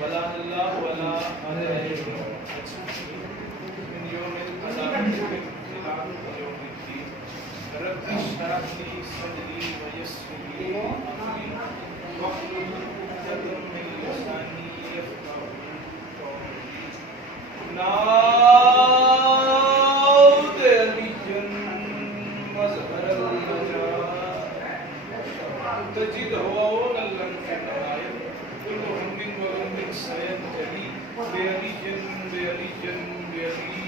ولا الله ولا عليه من يوم العذاب خلال يوم الدين رب اشرح لي صدري ويسر لي امري واحلل عقدة من لساني يفقهوا قولي ناود علي مظهر النجاة تجده أولا في النهاية كل هم وهم سينتهي بعلي بعلي بعلي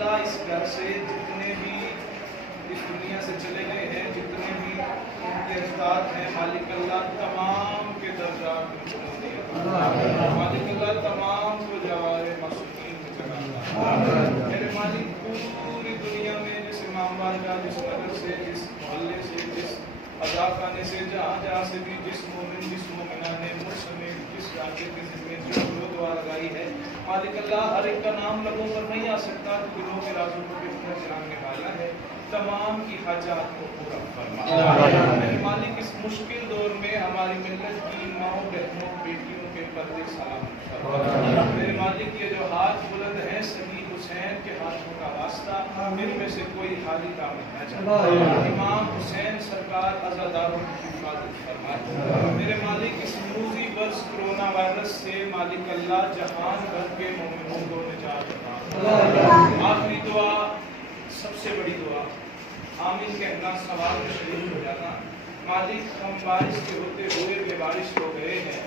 سارے اس گھر سے جتنے بھی اس دنیا سے چلے گئے ہیں، جتنے بھی ان کے اجداد ہیں، مالک اللہ تمام کے درجات مالک اللہ تمام کو جوار معصومین میں جگہ میرے مالک پوری دنیا میں جس امام بار کا جس نگر سے جس محلے سے جس عذاب خانے سے جہاں سے بھی جس مومن جس مومنہ نے مجھ سمیت جس جاتے کے ذمہ جو دعا لگائی ہے مالک اللہ ہر ایک کا نام لبوں پر نہیں آ سکتا، دلوں کے رازوں کو بہتر جاننے والا ہے، تمام کی حاجات کو پورا فرما میرے مالک اس مشکل دور میں ہماری ملت کی ماؤں بہنوں بیٹیوں کے پردے سلامت فرما میرے مالک یہ جو ہاتھ بلند ہیں سبھی حسین کے ہاتھوں کا واسطہ ان میں سے کوئی خالی دامن نہ جائے، امام حسین سرکار عزاداروں کی حفاظت فرمائے میرے مالک اس موذی بس کرونا وائرس سے مالک اللہ جہان بھر کے مومنوں کو نجات عطا فرمائے آخری دعا سب سے بڑی دعا آمین کہنا سوال میں شریک ہو جانا مالک ہم بارش کے ہوتے ہوئے بے بارش ہو گئے ہیں،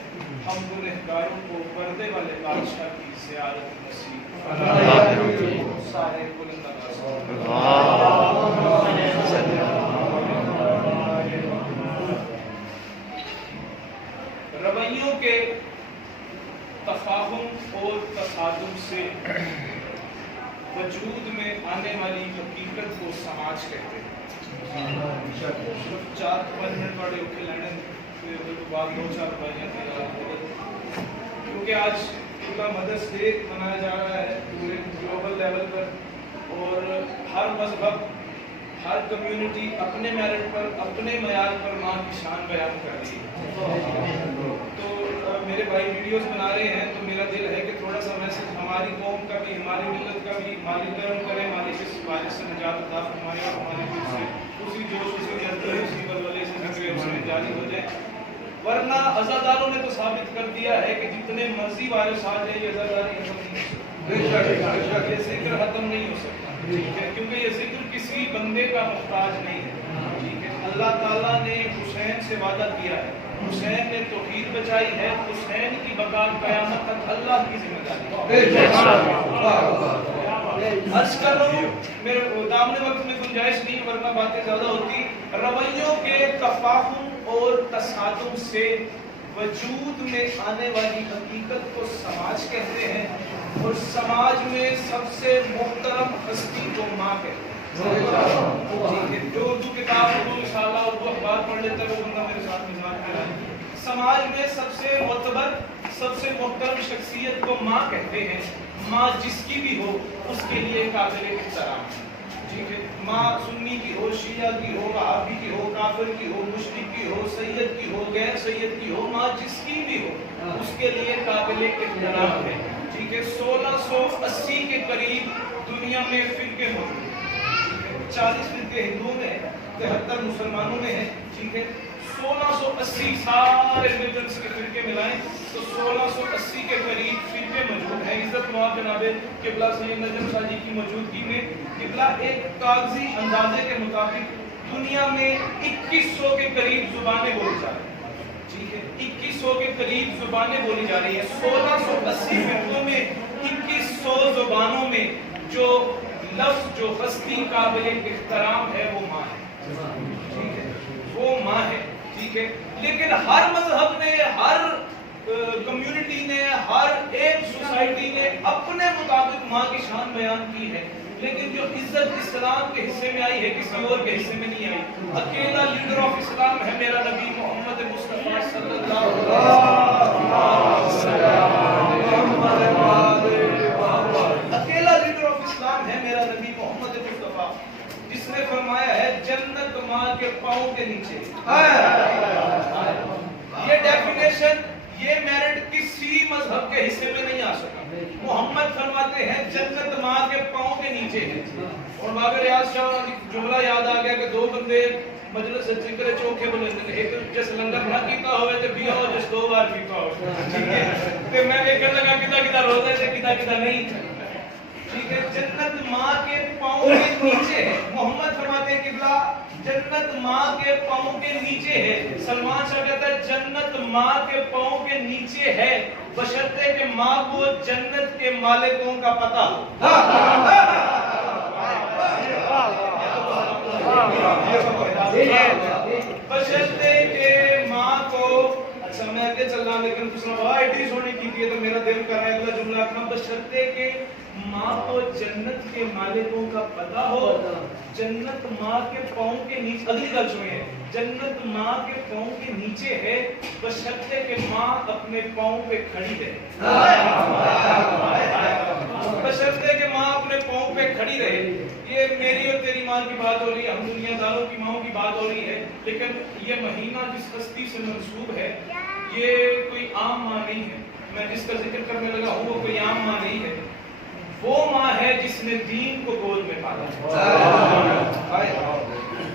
ہم گنہگاروں کو پردے والے بادشاہ کی زیارت نصیب سارے بلند آواز رویوں کے تفاہم اور تصادم سے وجود میں آنے والی حقیقت کو سماج کہتے ہیں۔ 4-5 منٹ پڑے اوکے لینڈن بعد 2-4 بھائیاں کیونکہ آج پورا مدرس ڈے منایا جا رہا ہے پورے گلوبل لیول پر، اور ہر مذہب ہر کمیونٹی اپنے میرٹ پر اپنے معیار پر ماں کی شان بیان کر رہی ہے۔ تو میرے بھائی ویڈیوز بنا رہے ہیں تو میرا دل ہے کہ تھوڑا سا میسج ہماری قوم کا بھی ہماری ملت کا بھی مالک کرم کرے، مالک اس وائرس سے نجات عطا فرمائے اور ہمارے دل سے اسی جوش اسی جذبے اسی ولولے سے نکلے اس میں جاری ہو جائے، ورنہ عزاداروں نے تو ثابت کر دیا ہے کہ جتنے مرضی وائرس آ جائے یہ عزاداری ختم نہیں ہو سکتا، یہ ذکر ختم نہیں ہو سکتا، کیونکہ یہ ذکر کسی بندے کا محتاج نہیں ہے، ٹھیک ہے۔ اللہ تعالیٰ نے حسین سے وعدہ کیا ہے، حسین نے توحید بچائی ہے، حسین کی بقا قیامت تک اللہ کی ذمہ داری عرض کر رہا ہوں، میرے دامن وقت میں گنجائش نہیں ورنہ باتیں زیادہ ہوتی۔ رویوں کے تفاہم اور تصادم سے وجود میں آنے والی حقیقت کو سماج کہتے ہیں، اور سماج میں سب سے محترم ہستی کو ماں کہتے ہیں۔ جو اردو کتاب اردو رسالہ اردو اخبار پڑھ لیتا ہے وہ بندہ میرے ساتھ مزاج میں آئے۔ سماج میں سب سے معتبر سب سے محترم شخصیت کو ماں کہتے ہیں، ماں جس کی بھی ہو اس کے لیے قابل احترام، ٹھیک ہے۔ ماں سنی کی ہو، شیعہ کی ہو، وہابی کی ہو، کافر کی ہو، مشرک کی ہو، سید کی ہو، غیر سید کی ہو، ماں جس کی بھی ہو اس کے لیے قابل احترام ہے، ٹھیک ہے۔ 1680 کے قریب دنیا میں فرقے موجود ہیں، 40 فرقے ہندوؤں میں ہیں، 73 مسلمانوں میں ہیں، ٹھیک ہے۔ 1680 سارے ریلیجنز کے فرقے ملائیں تو 1680 کے قریب فرقے موجود ہیں۔ عزت مآب جناب قبلہ سید نجم شاہ جی کی موجودگی میں قبلہ ایک کاغذی اندازے کے مطابق دنیا میں 2100 کے قریب زبانیں بولی جا رہی ہیں، ٹھیک ہے۔ 2100 کے قریب زبانیں بولی جا رہی ہیں۔ 1680 فرقوں میں 2100 زبانوں میں جو لفظ جو ہستی قابل احترام ہے وہ ماں ہے، ٹھیک ہے، وہ ماں ہے، ٹھیک ہے۔ لیکن ہر مذہب نے ہر کمیونٹی نے، ہر ایک سوسائٹی نے اپنے مطابق ماں کی شان بیان کی ہے، لیکن جو عزت اسلام کے حصے میں آئی ہے کسی اور کے حصے میں نہیں آئی۔ اکیلا لیڈر آف اسلام ہے میرا نبی محمد مصطفیٰ صلی اللہ علیہ وسلم۔ اکیلا لیڈر آف اسلام ہے میرا نبی محمد مصطفیٰ، جس نے فرمایا ہے جنت ماں کے پاؤں کے نیچے۔ یہ ڈیفینیشن، یہ میرٹ کسی مذہب کے حصے میں نہیں آ سکا۔ محمد فرماتے ہیں جنت ماں کے پاؤں کے نیچے ہے۔ اور بابر ریاض شاہ جملہ یاد آ گیا کہ دو بندے مجلس ذکر چوکھے بولے تھے، ایک جس لنگر نہ کیتا ہوئے تے بیا ہو جس 2 بار پیتا ہو، ٹھیک ہے؟ تے میں دیکھنے لگا کتا روزے سے کتا نہیں، ٹھیک ہے؟ جنت ماں کے پاؤں کے نیچے ہے۔ محمد فرماتے ہیں قبلہ جنت ماں کے پاؤں کے نیچے ہے۔ سلمان شاہ کہتا ہے جنت ماں کے پاؤں کے نیچے ہے بشرطے کہ ماں کو جنت کے مالکوں کا پتہ ہو۔ بشرطے کہ ماں کو، اچھا میں آگے چل رہا ہوں لیکن کچھ نہ بڑا ایڈریس ہونے کی تھی تو میرا دل کر رہا ہے اگلا جملہ اپنا، بشرطے کہ ماں کو جنت کے مالکوں کا پتہ ہو۔ جنت ماں کے پاؤں کے نیچے، اگلی گل سنیں، جنت ماں کے پاؤں کے نیچے ہے بشرطے کہ ماں اپنے پاؤں پہ کھڑی رہے۔ بشرطے کہ ماں اپنے پاؤں پہ کھڑی رہے۔ یہ میری اور تیری ماں کی بات ہو رہی ہے، ہم دنیا داروں کی ماں کی بات ہو رہی ہے، لیکن یہ مہینہ جس ہستی سے منسوب ہے یہ کوئی عام ماں نہیں ہے۔ میں جس کا ذکر کرنے لگا ہوں وہ کوئی عام ماں نہیں ہے، وہ ماں ہے جس نے دین کو گود میں پالا ہے،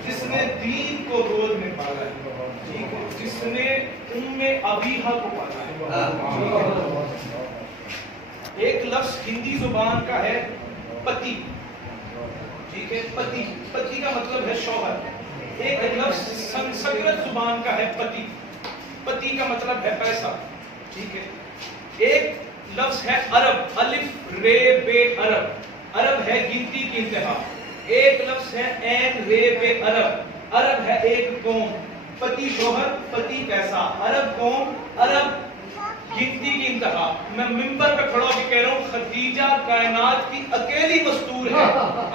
جس نے دین کو گود میں پالا ہے، جس نے ام ابیہا کو پالا ہے۔ ایک لفظ ہندی زبان کا ہے پتی، ٹھیک ہے؟ پتی، پتی کا مطلب ہے شوہر۔ ایک لفظ سنسکرت زبان کا ہے پتی، پتی کا مطلب ہے پیسہ، ٹھیک ہے؟ ایک لفظ ہے عرب، الف رے بے عرب، عرب ہے گنتی کی انتہا۔ ایک لفظ ہے عین رے بے عرب، عرب ہے ایک قوم۔ پتی شوہر، پتی پیسہ، عرب قوم، عرب گنتی کی انتہا۔ میں ممبر پہ کھڑا ہو کے کہہ رہا ہوں خدیجہ کائنات کی اکیلی مستور ہے،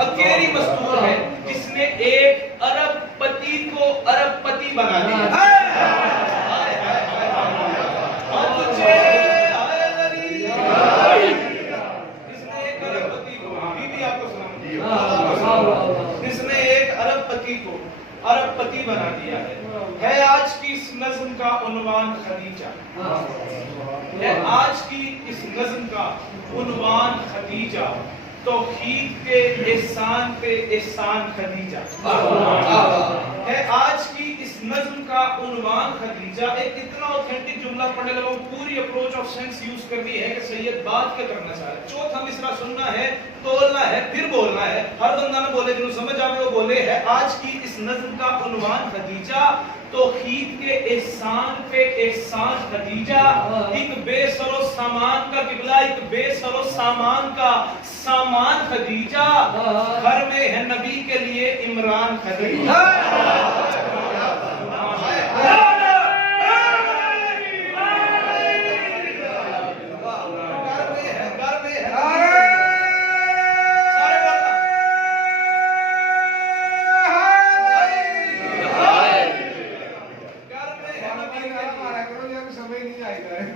اکیلی مستور ہے جس نے ایک عرب پتی کو عرب پتی بنا دیا۔ جس نے ایک عرب پتی کو عرب پتی بنا دیا ہے آج کی اس نظم کا عنوان خدیجہ، ہے آج کی اس نظم کا عنوان خدیجہ، توحید کے احسان پہ احسان خدیجہ، ہے آج کی اس نظم کا عنوان خدیجہ۔ ایک اتنا اوتھینٹک جملہ پڑھنے لگا، پوری اپروچ آف سینس یوز کرنی ہے کہ سید بات کیا کرنا چاہ رہے، چوتھا مصرع سننا ہے، تولنا ہے، پھر بولنا ہے، ہر بندہ نہ بولے جنہوں سمجھ آوے وہ بولے۔ ہے آج کی اس نظم کا عنوان خدیجہ، توحید کے احسان پہ احسان خدیجہ، ایک بے سر و سامان کا قبلہ، ایک بے سر و سامان کا سامان خدیجہ، گھر میں ہے نبی کے لیے عمران خدیجہ۔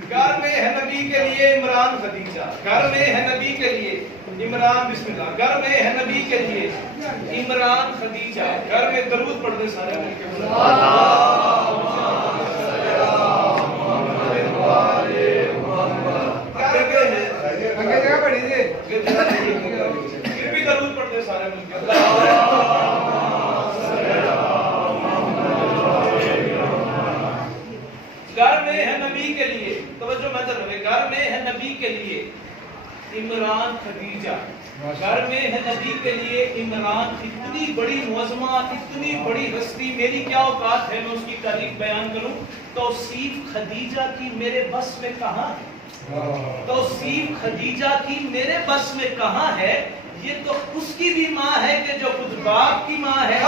گھر میں ہے نبی کے لیے عمران خدیجہ، گھر میں ہے نبی کے لیے عمران، بسم اللہ، گھر میں ہے نبی کے لیے عمران خدیجہ۔ گھر میں درود پڑھ دے سارے مل کے، پھر بھی درود پڑھ دے سارے مل کے۔ گھر میں ہے نبی کے لیے، توجہ میں طرف ہے، گھر میں ہے نبی کے لیے عمران خدیجہ، گھر میں ہے نبی کے لیے عمران۔ اتنی بڑی معظمہ، اتنی بڑی ہستی، میری کیا اوقات ہے میں اس کی تعریف بیان کروں؟ توصیف خدیجہ کی میرے بس میں کہاں ہے، توصیف خدیجہ کی میرے بس میں کہاں ہے؟ یہ تو اس کی بھی ماں ہے کہ جو خود باپ کی ماں ہے،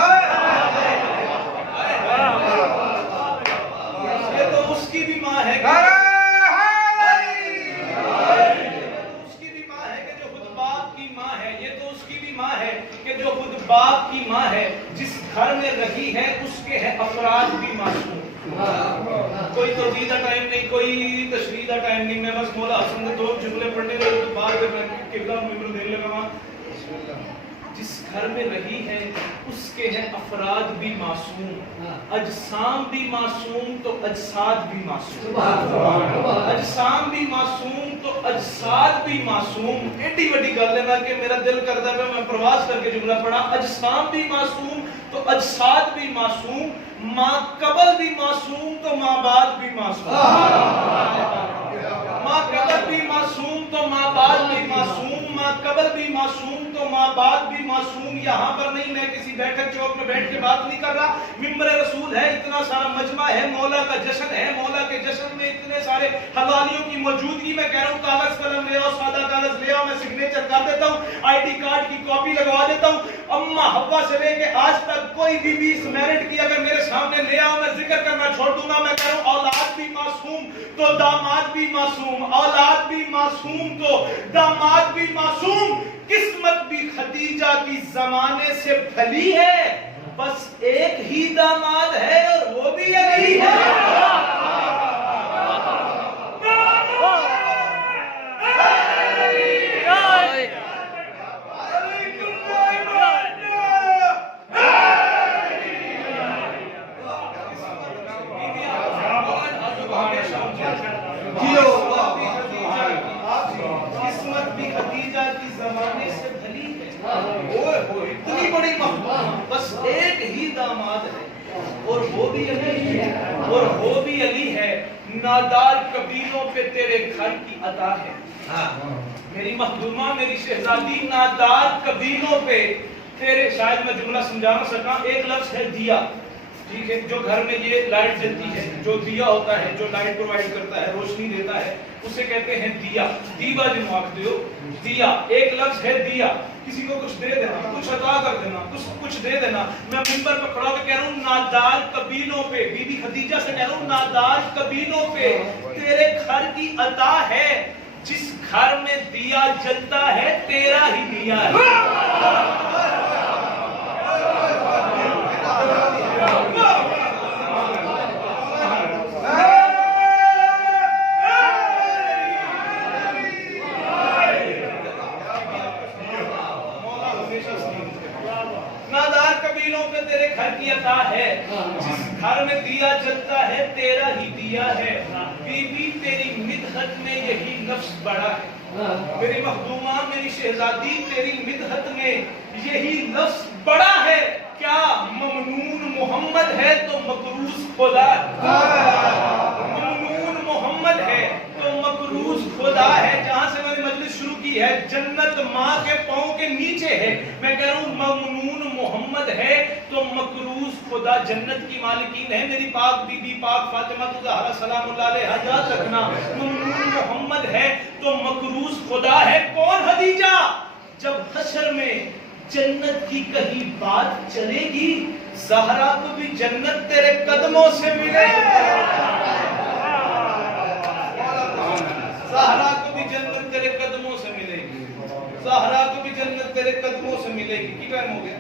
یہ تو اس کی بھی ماں ہے ماں ہے کہ جو خود باپ کی ماں ہے، جس گھر میں رہی ہے اس کے ہیں افراد بھی معصوم. کوئی توجیہ کا ٹائم نہیں، کوئی تشریح کا ٹائم نہیں، میں بس مولا حسن کے 2 جملے پڑھنے لگے تو بعد میں قبلہ ممبر دینے لگا. جس گھر میں رہی ہے اس کے ہیں افراد بھی معصوم، اجسام بھی معصوم تو اجساد بھی معصوم، اجسام بھی معصوم تو اجساد بھی معصوم. ایڈی بڑی گل ہے نا کہ میرا دل کرتا ہے میں پرواز کر کے جملہ پڑھا. اجسام بھی معصوم تو اجساد بھی معصوم، ماں قبل بھی معصوم تو ماں بعد بھی معصوم، ماں قبل بھی معصوم تو ماں بعد بھی معصوم، ماں قبل بھی معصوم تو ماں بعد بھی معصوم. یہاں پر نہیں، میں کسی بیٹھک چوک میں بیٹھ کے بات نہیں کر رہا. ممبر رسول ہے، اتنا سارا مجمع ہے، مولا کا جشن ہے، مولا کے جشن میں اتنے سارے حوالیوں کی موجودگی. میں کہہ رہا ہوں کاغذ قلم لے آؤ، سادہ کاغذ لے آؤ، میں سگنیچر کر دیتا ہوں، آئی ڈی کارڈ کی کاپی لگوا دیتا ہوں. اما حوا سے لے کے آج تک کوئی بھی 20 منٹ کی اگر میرے سامنے لے آؤ میں ذکر کرنا چھوڑ دوں گا. میں کہہ رہا ہوں اولاد بھی معصوم تو داماد بھی معصوم، اولاد بھی معصوم تو داماد بھی معصوم. قسمت بھی خدیجہ کی زمانے سے بھلی ہے، بس ایک ہی داماد ہے اور وہ بھی علی ہے. قسمت بھی خدیجہ کی زمانے سے بھلی ہے، اتنی بڑی محبت، بس ایک ہی داماد ہے اور وہ بھی علی ہے، اور وہ بھی علی ہے. نادار قبیلوں پہ تیرے گھر کی عطا ہے. میری مخدومہ، میری شہزادی، نادار قبیلوں پہ تیرے، شاید میں جملہ سمجھا نہ سکا. ایک لفظ ہے دیا، ٹھیک ہے، جو گھر میں یہ لائٹ جلتی ہے، جو دیا ہوتا ہے، جو لائٹ پرووائڈ کرتا ہے، روشنی دیتا ہے، اسے کہتے ہیں دیا. دیوا جنہوں آکھتے ہو، دیا. ایک لفظ ہے دیا، کسی کو کچھ دے دینا، کچھ عطا کر دینا، کچھ دے دینا. میں ممبر پہ کھڑا ہو کے کہہ رہا ہوں نادار قبیلوں پہ، بی بی خدیجہ سے کہہ رہا ہوں نادار قبیلوں پہ تیرے گھر کی عطا ہے. جس گھر میں دیا جلتا ہے تیرا ہی دیا ہے. نادار قبیلوں پہ تیرے گھر کی عطا ہے، جس گھر میں دیا جلتا ہے تیرا ہی دیا ہے. بی بی تیری مدحت میں یہی نفس بڑا ہے. میری مخدومہ، میری شہزادی، تیری مدحت میں یہی لفظ بڑا ہے. کیا ممنون محمد ہے تو مقروض خدا ہے، ممنون محمد ہے تو مقروض خدا ہے. جہاں سے میں نے مجلس شروع کی ہے، جنت ماں کے پاؤں کے نیچے ہے. میں کہہ رہا ہوں ممنون محمد ہے تو مقروض خدا. جنت کی مالکین ہے میری پاک بی بی پاک فاطمہ الزہرا سلام اللہ علیہا. یاد رکھنا، ممنون محمد ہے تو مقروض خدا ہے. کون خدیجہ؟ جب حشر میں جنت کی کہیں بات چلے گی، زہرا کو بھی جنت تیرے قدموں سے ملے گی، زہرا کو بھی جنت تیرے قدموں سے ملے گی، زہرا کو بھی جنت تیرے قدموں سے ملے گی. کی ٹائم ہو گیا؟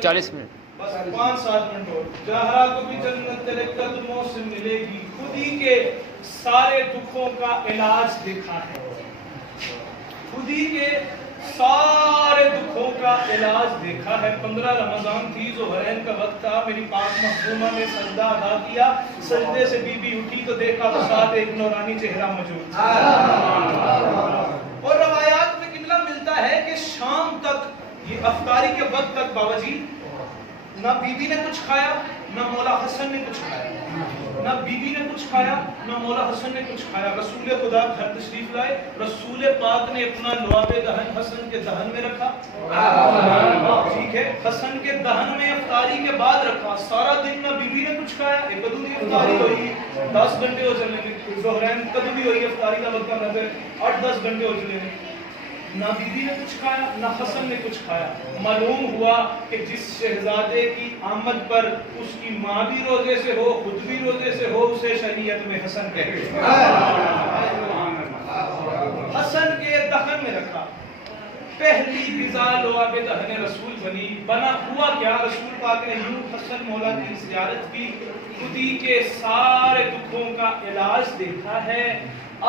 40 منٹ، بس 5-7 منٹ اور. زہرا کو بھی جنت تیرے قدموں سے ملے گی. خودی کے سارے دکھوں کا علاج دیکھا ہے، خودی کے سارے دکھوں کا علاج دیکھا ہے. 15 رمضان تھی، ظہرین کا وقت تھا. میری پاک مخدومہ نے سجدہ ادا کیا. سجدے سے بی بی اٹھی تو دیکھا تو ساتھ ایک نورانی چہرہ موجود تھا. اور روایات میں قبلہ ملتا ہے کہ شام تک، یہ افطاری کے وقت تک بابا جی، نہ بی بی نے کچھ کھایا، نہ مولا حسن نے کچھ کھایا، نہ بی بی نے کچھ کھایا، نہ مولا حسن نے کچھ کھایا. رسول خدا گھر تشریف لائے، رسول پاک نے اپنا لعاب دہن حسن کے دہن میں رکھا، ٹھیک ہے، حسن کے دہن میں افطاری کے بعد رکھا. سارا دن نہ بی بی نے کچھ کھایا. ایک کدو دی افطاری ہوئی، 10 گھنٹے ہو چلے گے. ظہرین کدو بھی ہوئی، افطاری کا وقت نہ 8-10 گھنٹے ہو چلے گے. نہ بی بی نے کچھ کھایا، نہ حسن نے کچھ کھایا. معلوم ہوا کہ جس شہزادے کی آمد پر اس کی ماں بھی روزے سے ہو، خود بھی روزے سے ہو، اسے شریعت میں حسن کہتے ہیں. حسن کے دہن میں رکھا. پہلی غذا لعاب دہن رسول بنا ہوا کیا؟ رسول پاک نے یوں حسن مولا کی زیارت کی، خودی کے سارے دکھوں کا علاج دیکھا ہے،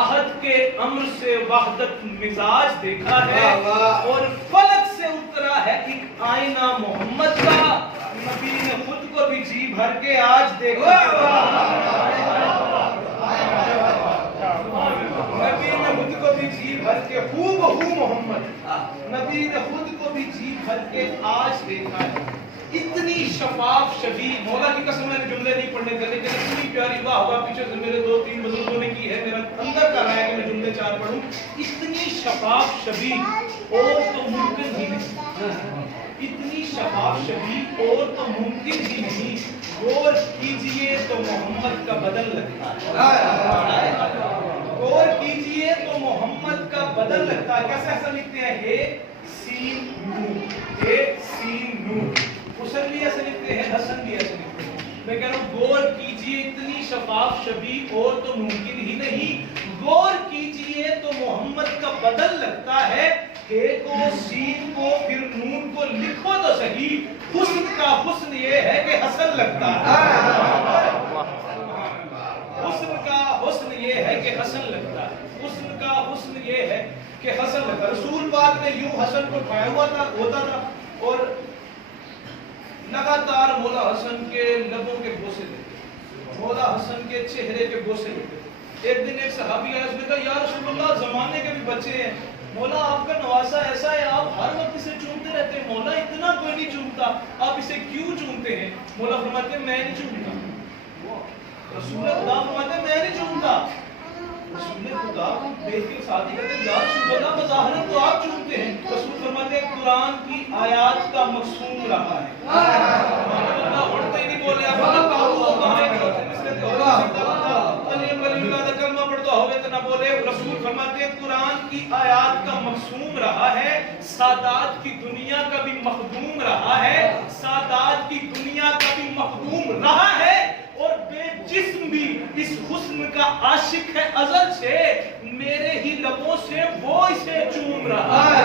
احد کے امر سے وحدت مزاج دیکھا ہے، اور فلک سے اترا ہے ایک آئینہ محمد کا، نبی نے خود کو بھی جی بھر کے آج دیکھا، نبی نے خود کو بھی جی بھر کے ہو محمد، نبی نے خود کو بھی جی بھر کے آج دیکھا ہے، اتنی شفاف شبیہ، مولا کی قسم میں نے جملے نہیں پڑھنے تھے لیکن اتنی پیاری واہ واہ پیچھے سے میرے 2-3 بزرگوں نے کی ہے، میرا اندر کر رہا ہے کہ میں جملے 4 پڑھوں، اتنی شفاف شبیہ اور تو ممکن ہی نہیں، اتنی شفاف شبیہ اور تو ممکن ہی نہیں، غور کیجئے تو محمد کا بدل لگتا ہے، غور کیجئے تو محمد کا بدل لگتا ہے، کیسے ایسا لکھتے ہیں؟ ہے سین نور، حسن بھی ایسے لکھتے ہیں، حسن بھی ایسے لکھتے ہیں، میں کہہ رہا ہوں غور کیجئے اتنی شفاف شبیہ اور تو ممکن ہی نہیں، غور کیجئے تو محمد کا بدل لگتا ہے، ہے کو سین کو پھر نون کو لکھو تو صحیح، حسن کا حسن یہ ہے کہ حسن لگتا ہے، حسن کا حسن یہ ہے کہ حسن لگتا ہے، حسن کا حسن یہ ہے کہ حسن لگتا ہے، رسول پاک نے یوں حسن کو کھایا ہوا ہوتا تھا اور لگاتار مولا حسن کے لبوں کے بوسے لیتے، مولا حسن کے چہرے کے بوسے لیتے، ایک دن ایک صحابی آیا، اس نے کہا یا رسول اللہ زمانے کے بھی بچے ہیں، مولا آپ کا نواسا ایسا ہے آپ ہر وقت اسے چومتے رہتے ہیں، مولا اتنا کوئی نہیں چومتا، آپ اسے کیوں چومتے ہیں؟ مولا فرماتے ہیں میں نہیں چومتا، رسول خدا فرماتے ہیں میں نہیں چومتا، رسول خدا دیکھ کے ساتھی کہتے ہیں یا رسول اللہ بظاہر تو آپ چومتے ہیں، رسول فرماتے ہیں قرآن کی آیات کا مقصود رہا ہے، اللہ اڑتے ہی نہیں بولے آپ اللہ کہو کہاں ہے کلمہ پڑھتا ہوئے تو نہ بولے، رسول فرماتے ہیں قرآن کی آیات کا مقصود رہا ہے، سادات کی دنیا کا بھی مخدوم رہا ہے، سادات کی دنیا کا بھی مخدوم رہا ہے، اور بے جسم بھی اس حسن کا عاشق ہے ازل سے، میرے ہی لبوں سے وہ اسے چوم رہا ہے،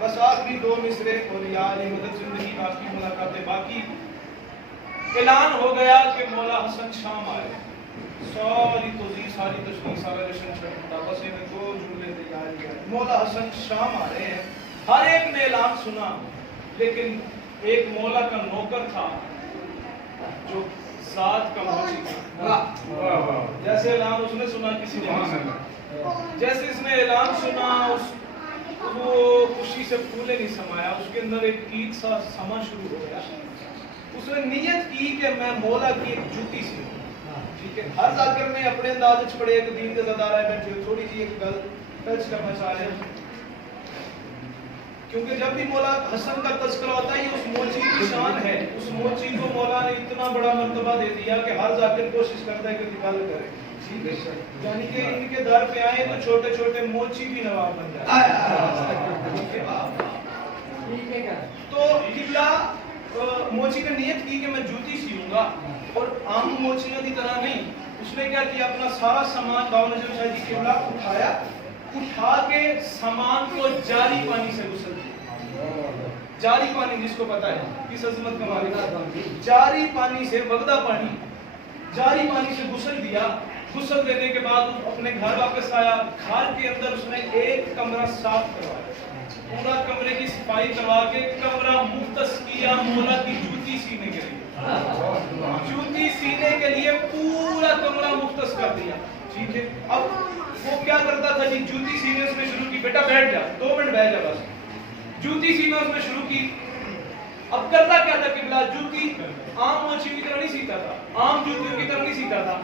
بس آخری 2 مصرے اور یا علی مدد زندگی باقی ملاقاتیں باقی، اعلان ہو گیا کہ مولا حسن شام آئے، ساری توضیح ساری تشریح سارا جشن شروع، بس یہ 2 جملے تیار کیا، مولا حسن شام آ رہے ہیں، ہر ایک نے اعلان سنا، لیکن ایک مولا کا نوکر تھا جو ذات کا موچی تھا، جیسے اعلان اس نے سنا کسی نے نہیں سنا، جیسے اس نے اعلان سنا وہ خوشی سے پھولے نہیں سمایا، اس کے اندر ایک کیٹ سا سما شروع ہو گیا، اس نے نیت کی کہ میں مولا کی ایک جوتی سی ہوں، ٹھیک ہے، ہر ذاکر میں اپنے انداز وچ پڑے ایک دین کے زدار ہے، میں تھوڑی جی ایک گل ٹچ کرنا چاہ رہے ہیں، کیونکہ جب بھی مولا حسن کا تذکرہ ہوتا ہے یہ اس موچی کی شان ہے، اس موچی کو مولا نے اتنا بڑا مرتبہ دے دیا کہ ہر ذاکر کوشش کرتا ہے کہ نکال کرے، یعنی کہ ان کے در پہ آئے تو چھوٹے چھوٹے موچی بھی نواب بن جائے، تو قبلہ موچی نے نیت کی کہ میں جوتی سیوں گا، اور عام موچیوں کی طرح نہیں، اس نے کیا کیا اپنا سارا سامان باو نجم شاہ جی قبلہ اٹھایا، اٹھا کے سامان کو جاری پانی سے غسل دیا، جاری پانی جس کو پتا ہے کس عظمت کا مالک ہے، جاری پانی سے وگدا پانی، جاری پانی سے غسل دیا، غسل دینے کے بعد اپنے گھر واپس آیا، گھر کے اندر اس نے ایک کمرہ صاف کروایا، پورا کمرے کی صفائی کروا کے کمرہ مختص کیا مولا کی جوتی سینے کے لیے، جوتی سینے کے لیے پورا کمرہ مختص کر دیا، ٹھیک ہے، اب وہ کیا کرتا تھا جی، جوتی سینے اس نے شروع کی، بیٹا بیٹھ جا 2 منٹ بیٹھ جا بس، جوتی سینا اس نے شروع کی، اب کرتا کیا تھا قبلہ، جوتی عام موچیوں کی طرح نہیں سیتا تھا، عام جوتیوں کی طرح نہیں سیتا تھا،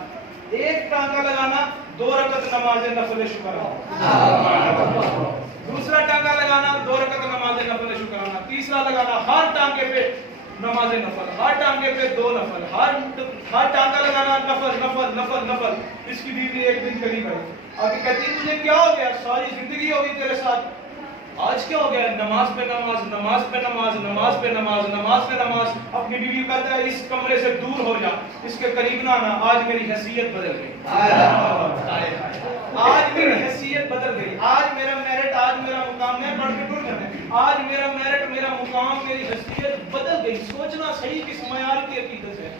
ایک ٹانکا لگانا 2 رکعت نماز نفل شکرانا، دوسرا ٹانکا لگانا 2 رکعت نماز نفل شکرانا، تیسرا لگانا ہر ٹانکے پہ نماز نفل، ہر ٹانکے پہ 2 نفل، ہر ٹانکا لگانا نفل نفل نفل نفل. اس کی بیوی ایک دن قریب آئی, آ کے کہتی تجھے کیا ہو گیا, ساری زندگی ہو گئی تیرے ساتھ, آج کیا ہو گیا؟ نماز پہ نماز, نماز پہ نماز, نماز پہ نماز, نماز پہ نماز. اپنی بیوی کو کہتا ہے اس کمرے سے دور ہو جا, اس کے قریب نہ آنا, آج میری حیثیت بدل گئی, آج میری حیثیت بدل گئی, آج میرا میرٹ, آج میرا مقام, میں پڑھ کے ٹوٹ جاتا ہے, آج میرا میرٹ, میرا مقام, میری حیثیت بدل گئی. سوچنا صحیح کس معیار کی عقیدت ہے.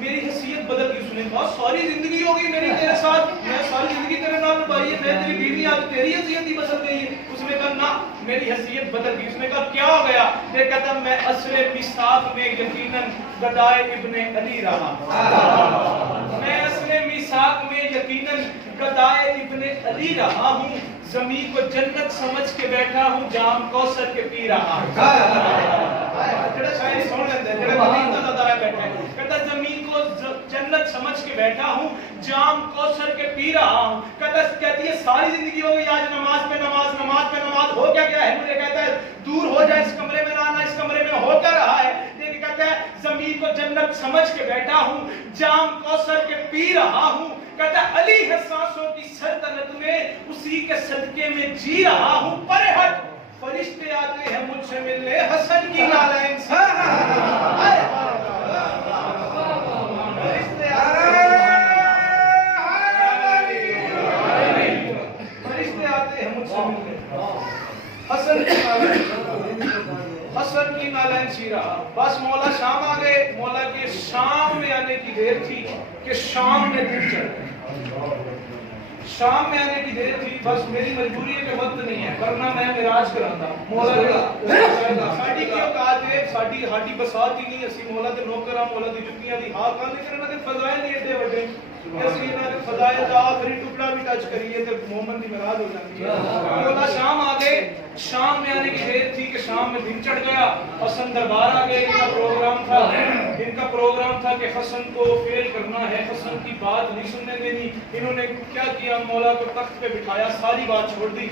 میری حیثیت بدل گئی. اس نے کہا ساری زندگی ہوگی میری تیرے ساتھ, میں ساری زندگی تیرے نام نبھائی ہے, میں تیری بیوی, آج تیری حیثیت ہی بدل گئی ہے. اس نے کہا نہ, میری حیثیت بدل گئی. اس نے کہا کیا ہو گیا؟ یہ کہتا میں عصر میثاق میں یقیناً گدائے ابن علی رہا, میں عصر میثاق میں یقیناً گدائے ابن علی رہا ہوں, زمین کو جنت سمجھ کے بیٹھا ہوں, جام کوثر کے پی رہا ہوں. زمین کو جنت سمجھ کے بیٹھا ہوں, جام کوثر کے پی رہا ہوں. کہتی ہے ساری زندگی ہو گئی, آج نماز پہ نماز, نماز پہ نماز, ہو کیا گیا ہے مجھے؟ کہتا ہے دور ہو جائے, اس کمرے میں نہ آنا, اس کمرے میں ہو کیا رہا ہے؟ لیکن کہتا ہے زمین کو جنت سمجھ کے بیٹھا ہوں, جام کوثر کے پی رہا ہوں. کہتا ہے علی ہے سانسوں کی سلطنت میں, اسی کے صدقے میں جی رہا ہوں. پرہٹ فرشتے آتے ہیں مجھ سے ملنے, حسن کی نالین سے حسن کی نالین سی رہا. بس مولا شام آ گئے. مولا کے شام میں آنے کی دیر تھی کہ شام میں دن چڑھ گئے, شام میں آنے کی دیر تھی. بس میری مجبوری ہے کہ وقت نہیں ہے, ورنہ میں معراج کراتا. مولا ساڈی کی اوقات ہے, ساڈی ہاڈی بسات ہی نہیں, اسی مولا دے نوکر ہاں, مولا دی جتیاں دی ہاں کھا, لیکن انہاں دے فضائل نہیں ایڈے وڈے, اسی انہاں دے فضائل دا آخری ٹکڑا بھی ٹچ کریے تے مومن دی معراج ہو جاتی ہے. مولا شام آ گئے. شام میں آنے کی دیر تھی کہ شام میں دن چڑھ گیا. حسن دربار آ گئے. ان کا پروگرام تھا, ان کا پروگرام تھا کہ حسن کو فیل کرنا ہے, حسن کی بات نہیں سننے دینی. انہوں نے کیا کیا؟ مولا کو تخت پہ بٹھایا, ساری بات چھوڑ دی,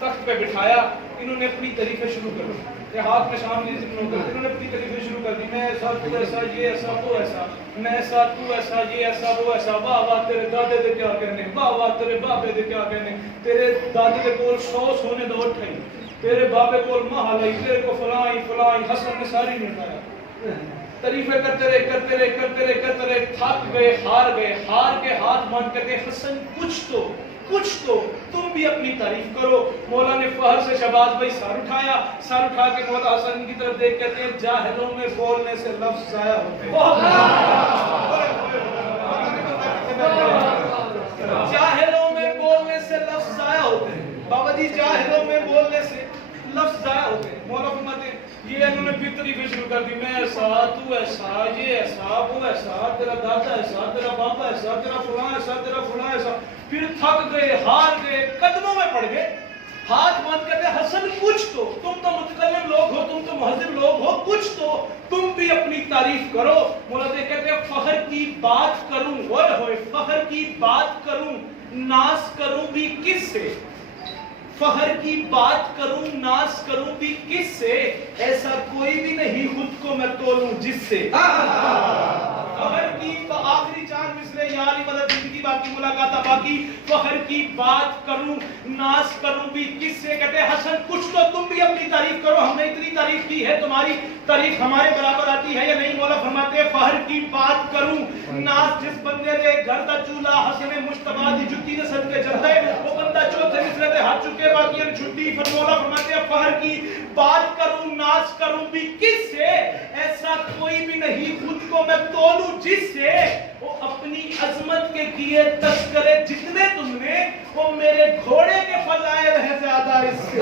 تخت پہ بٹھایا. انہوں نے اپنی تعریفیں شروع کر دی. یہ ہاتھ میں شام کی ذکر کر, انہوں نے اپنی تعریفیں شروع کر دی. میں ایسا, تو ایسا, یہ ایسا, وہ ایسا, میں ایسا, تو ایسا, یہ ایسا, وہ ایسا. واہ واہ تیرے دادے دے کیا کہنے, واہ واہ تیرے بابے دے کیا کہنے, تیرے دادے دے کول 100 سونے دا اٹھ آئی, تیرے بابے کول محل آئی, تیرے کو فلاں فلاں. حسن نے ساری نہیں اٹھایا, تعریفیں کرتے رہے کرتے رہے کرتے رہے کرتے رہے, تھک گئے, ہار گئے. ہار کے ہاتھ مان کہتے حسن کچھ تو تم بھی اپنی تعریف کرو. مولا نے فہر سے شہباز بھائی سر اٹھایا, سر اٹھا کے مولا حسن کی طرف دیکھ کہتے ہیں جاہلوں میں بولنے سے لفظ ضائع ہوتے ہیں, جاہلوں میں بولنے سے لفظ ضائع ہوتے ہیں. بابا جی جاہلوں میں بولنے سے لفظ ضائع ہوتے ہیں. مولا فرماتے ہیں یہ انہوں نے پھر تعریفیں شروع کر دی, میں ایسا, تو ایسا, یہ ایسا, وہ ایسا, تیرا دادا ایسا, تیرا باپا ایسا, تیرا فلاں ایسا, تیرا فلاں ایسا. پھر تھک گئے, ہار گئے, قدموں میں پڑ گئے, ہاتھ باندھ کہتے حسن کچھ تو, تم تو متکلم لوگ ہو, تم تو مہذب لوگ ہو, کچھ تو تم بھی اپنی تعریف کرو. مولا دے کہتے ہیں فخر کی بات کروں, اوئے ہوئے, فخر کی بات کروں, ناز کروں بھی کس سے, فخر کی بات کروں, ناز کروں بھی کس سے, ایسا کوئی بھی نہیں خود کو میں تولوں جس سے. فخر کی آخری چار مصرے, یاری مدد زندگی باقی, ملاقات باقی. فخر کی بات کروں, ناز کروں بھی کس سے, کہتے ہیں حسن کچھ تو تم بھی اپنی تعریف کرو, ہم نے اتنی تعریف کی ہے, تمہاری تعریف ہمارے برابر آتی ہے یا نہیں. مولا فرماتے ہیں فخر کی بات کروں, ناز جس بندے دے گھر دا چولہا حسن مجتبی دی جتی دے صدقے جلدے, وہ بندہ چوتھے مصرے دے ہاتھ چکے باقی ان چھٹی. پھر مولا فرماتے ہیں فخر کی بات کروں, ناز کروں بھی کس سے, ایسا کوئی بھی نہیں خود کو میں تولوں جس سے. وہ اپنی عظمت کے کیے تذکرے جتنے تم نے, وہ میرے گھوڑے کے فضائل ہے زیادہ اس سے.